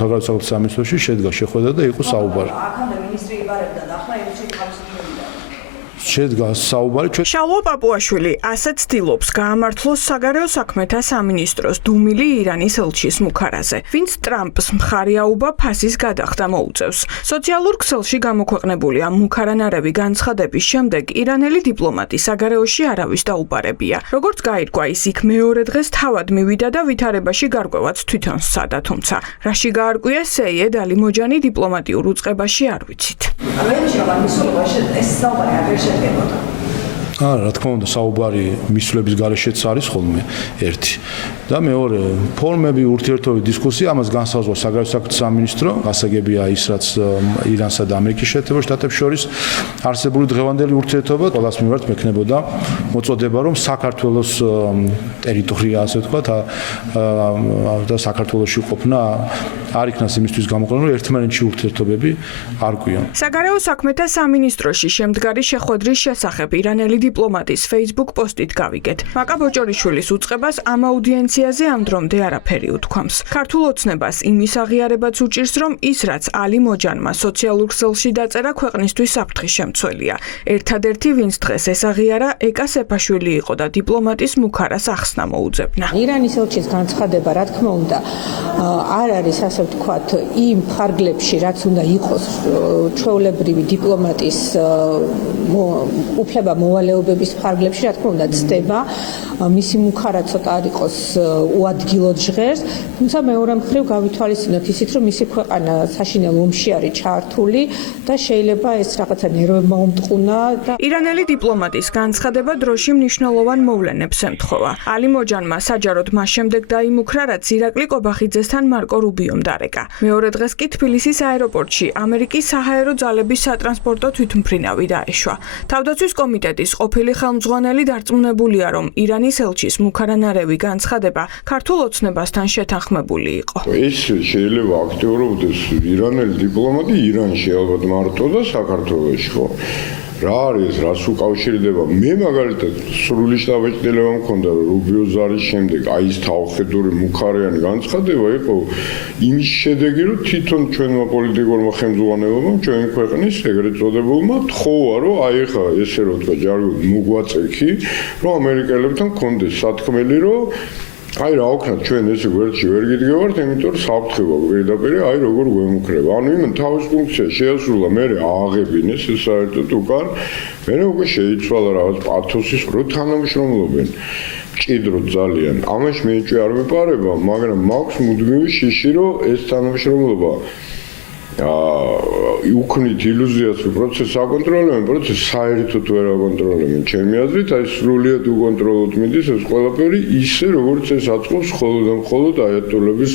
საგარეო საქმეთა სამინისტროში შედგა შეხვედრა და იყო საუბარი. აქამდე მინისტრი იბარებდა და ახლა ელჩი თავისი შედგა საუბარი. შალვა პაპუაშვილი ასეთ ცდილობს გაამართლოს საგარეო საქმეთა სამინისტროს დუმილი ირანის ელჩის მუქარაზე, ვინც ტრამპს მხარიაობა ფასის გადახდა მოუწევს. სოციალურ ქსელში გამოქვეყნებული ამ მუქარანარევი განცხადების შემდეგ ირანელი დიპლომატი საგარეოში არავის დაუბარებია. როგორც გაირკვა, ის იქ მეორე დღეს თავად მივიდა და ვითარებაში გარკვევაც თვითონ სცადა, თუმცა რაში გაარკვია სეიედ ალიმოჯანი დიპლომატიურ უწყებაში არ ვიცით. რა თქმა უნდა, საუბარი მისვლების გარეშეც არის ხოლმე ერთი. და მეორე, ფორმები ურთიერთობის დისკუსია, ამას განსაზღვრავს საგარეო საქმეთა სამინისტრო, გასაგებია ის, რაც ირანსა და ამერიკის შეერთებულ შტატებს შორის არსებული დღევანდელი ურთიერთობა, ყველას მიმართ მექნებოდა მოწოდება, რომ საქართველოს ტერიტორია, ასე ვთქვათ, და საქართველოში ყოფნა არ იქნას იმისთვის გამოყენება, რომ ერთმანეთში ურთიერთობები არ გვიან. საგარეო საქმეთა სამინისტროში შემდგარი შეხვედრის შესახებ ირანელი დიპლომატის Facebook პოსტით გავიგეთ. მაკა ბოჭორიშვილის უწყებას ამ აუდიენციაზე ამ დრომდე არაფერი უთქვამს. ქართულ ოცნებას იმის აღიარებაც უჭირს, რომ ის, რაც ალიმოჯანმა სოციალურ ქსელში დაწერა, ქვეყნისთვის საფრთხის შემცველია. ერთადერთი, ვინც დღეს ეს აღიარა, ეკა სეფაშვილი იყო და დიპლომატის მუქარას ახსნა მოუძებნა. ირანის ელჩის განცხადება, რა თქმა უნდა, არ არის ასე ვთქვათ, იმ ფარგლებში, რაც უნდა იყოს ჩვეულებრივი დიპლომატის უფლება მოვალეობების ფარგლებში, რა თქმა უნდა, ცდება. მისი მუქარა ცოტა არ იყოს უადგილოდ ჟღერს, თუმცა მეორე მხრივ გავითვალისწინოთ ისიც, რომ მისი ქვეყანა საშინელ ომში არის ჩართული და შეიძლება ეს რაღაცა ნერვებმა უმტყუნა და ირანელი დიპლომატის განცხადება დროში მნიშვნელოვან მოვლენებს ემთხვევა. ალიმოჯანმა საჯაროდ მას შემდეგ დაიმუქრა, რაც ირაკლი კობახიძესთან მარკო რუბიომ დარეკა. მეორე დღეს კი თბილისის აეროპორტში ამერიკის საჰაერო ძალების სატრანსპორტო თვითმფრინავი დაეშვა. თავდაცვის კომიტეტის ყოფილი ხელმძღვანელი დარწმუნებულია, რომ ირანის ელჩის მუქარანარევი განცხადება ქართულ ოცნებასთან შეთანხმებული იყო. ეს შეიძლება აქტიურობდეს ირანელი დიპლომატი ირანში, ალბათ მარტო და საქართველოში ხო? რა არის, რას უკავშირდება? მე მაგალითად სრული შთაბეჭდილება მქონდა, რომ რუბიოს ზარის შემდეგ აი ეს თავხედური მუქარიანი განცხადება იყო იმის შედეგი, რომ თვითონ ჩვენმა პოლიტიკურმა ხელმძღვანელობამ ჩვენი ქვეყნის ეგრეთ წოდებულმა თხოვა, რომ აი ხა ესე რომ თქვა ჯარები მოგვაწექი, რომ ამერიკელებთან კონდეს სათქმელი, რომ აი რა ვქნათ ჩვენ ეს გვერდში ვერ გიდგევართ, იმიტომ რომ საფრთხე გვაქვს პირდაპირ, აი როგორ გვემუქრება. ანუ იმენ თავის ფუნქცია შეასრულა, მე ააღებინეს ეს საერთოდ უკან, მე უკვე შეიცვალა რაღაც პათოსის რო თანამშრომლობენ. მჭიდროდ ძალიან. ამაში მე არ მეპარება, მაგრამ მაქვს მუდმივი შიში, რომ ეს თანამშრომლობა უქმნით ილუზიას, რომ პროცესს აკონტროლებენ, პროცესს საერთოდ ვერ აკონტროლებენ. ჩემი აზრით, აი სრულიად უკონტროლოდ მიდის ეს ყველაფერი ისე, როგორც ეს აწყობს მხოლოდ და მხოლოდ აიატოლების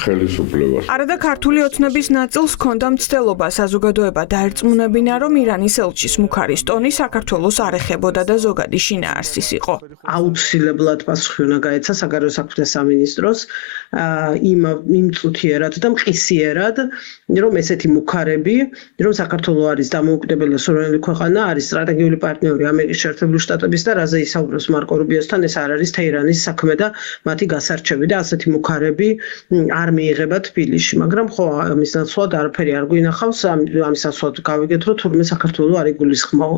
ხელისუფლებას. არადა ქართული ოცნების ნაწილს ჰქონდა მცდელობა საზოგადოება დაერწმუნებინა, რომ ირანის ელჩის მუქარის ტონი საქართველოს არ ეხებოდა და ზოგადი შინაარსის იყო. აუცილებლად პასუხი უნდა გაეცა საგარეო საქმეთა სამინისტროს იმ წუთიერად და მყისიერად, რომ ესეთი მუქარები, რომ საქართველო არის დამოუკიდებელი სუვერენული ქვეყანა, არის სტრატეგიული პარტნიორი ამერიკის შეერთებული შტატების და რაზე ისაუბრებს მარკო რუბიოსთან, ეს არ არის თეირანის საქმე და მათი გასარჩევი და ასეთი მუქარები არ მიიღება თბილისში, მაგრამ ხო ამის ნაცვლად არაფერი არ გვინახავს, ამის ნაცვლად გავიგეთ, რომ თურმე საქართველო არ იგულისხმო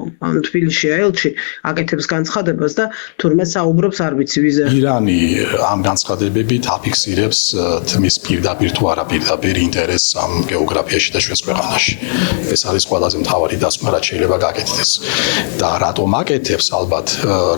თბილისში ელჩი აკეთებს განცხადებას და თურმე საუბრობს არ ვიცი ვიზე. ირანი ამ განცხადებებით აფიქსირებს მის პირდაპირ თუ არაპირდაპირ ინტერესს ამ გეოგრაფიაში და ჩვენს ქვეყანაში. ეს არის ყველაზე მთავარი დასკვნა, რაც შეიძლება გაკეთდეს. და რატომ აკეთებს, ალბათ,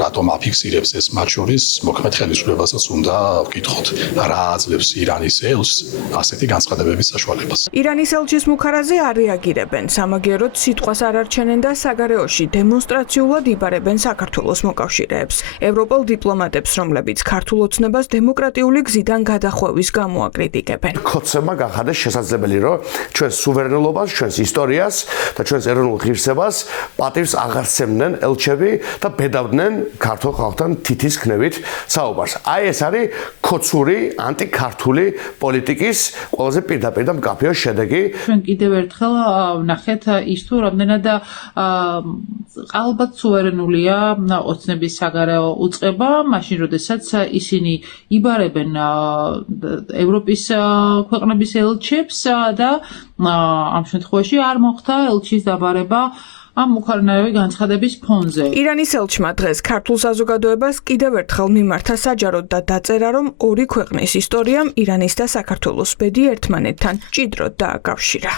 რატომ აფიქსირებს ეს მათ შორის, მოქმედ ხელისუფლებასაც უნდა ვკითხოთ, რა აძლევს ირანის ელჩს ასეთი განცხადებების საშუალებას. ირანის ელჩის მუქარაზე არ რეაგირებენ, სამაგიეროდ სიტყვას არ არჩენენ და საგარეოში დემონსტრაციულად იბარებენ საქართველოს მოკავშირეებს. ევროპელ დიპლომატებს, რომლებიც ქართულ ოცნებას დემოკრატიული გზიდან გადახვევის გამო აკრიტიკებენ. ქოცება გახადეს შესაძლებელი, რომ ჩვენს სუვერენულობას, ჩვენს ისტორიას და ჩვენს ეროვნულ ღირსებას პატივს აღარცემდნენ ელჩები და ბედავდნენ ქართულ ხალხთან თითის ქნევით საუბარს. აი ეს არის ქოცური ანტიქართული პოლიტიკის ყველაზე პირდაპირ და მკაფიო შედეგი. ჩვენ კიდევ ერთხელ ვნახეთ ის თუ რამდენად ალბათ სუვერენულია ოცნების საგარეო უწყება, მაშინ როდესაც ისინი იბარებენ ევროპის ქვეყნების ელჩებს და ამ შემთხვევაში არ მოხდა ელჩის დაბარება ამ უქრაინავი განცხადების ფონზე. ირანის ელჩმა დღეს ქართულ საზოგადოებას კიდევ ერთხელ მიმართა საჯაროდ და დაწერა, რომ ორი ქვეყნის ისტორიამ ირანის და საქართველოს ბედი ერთმანეთთან მჭიდროდ დააკავშირა.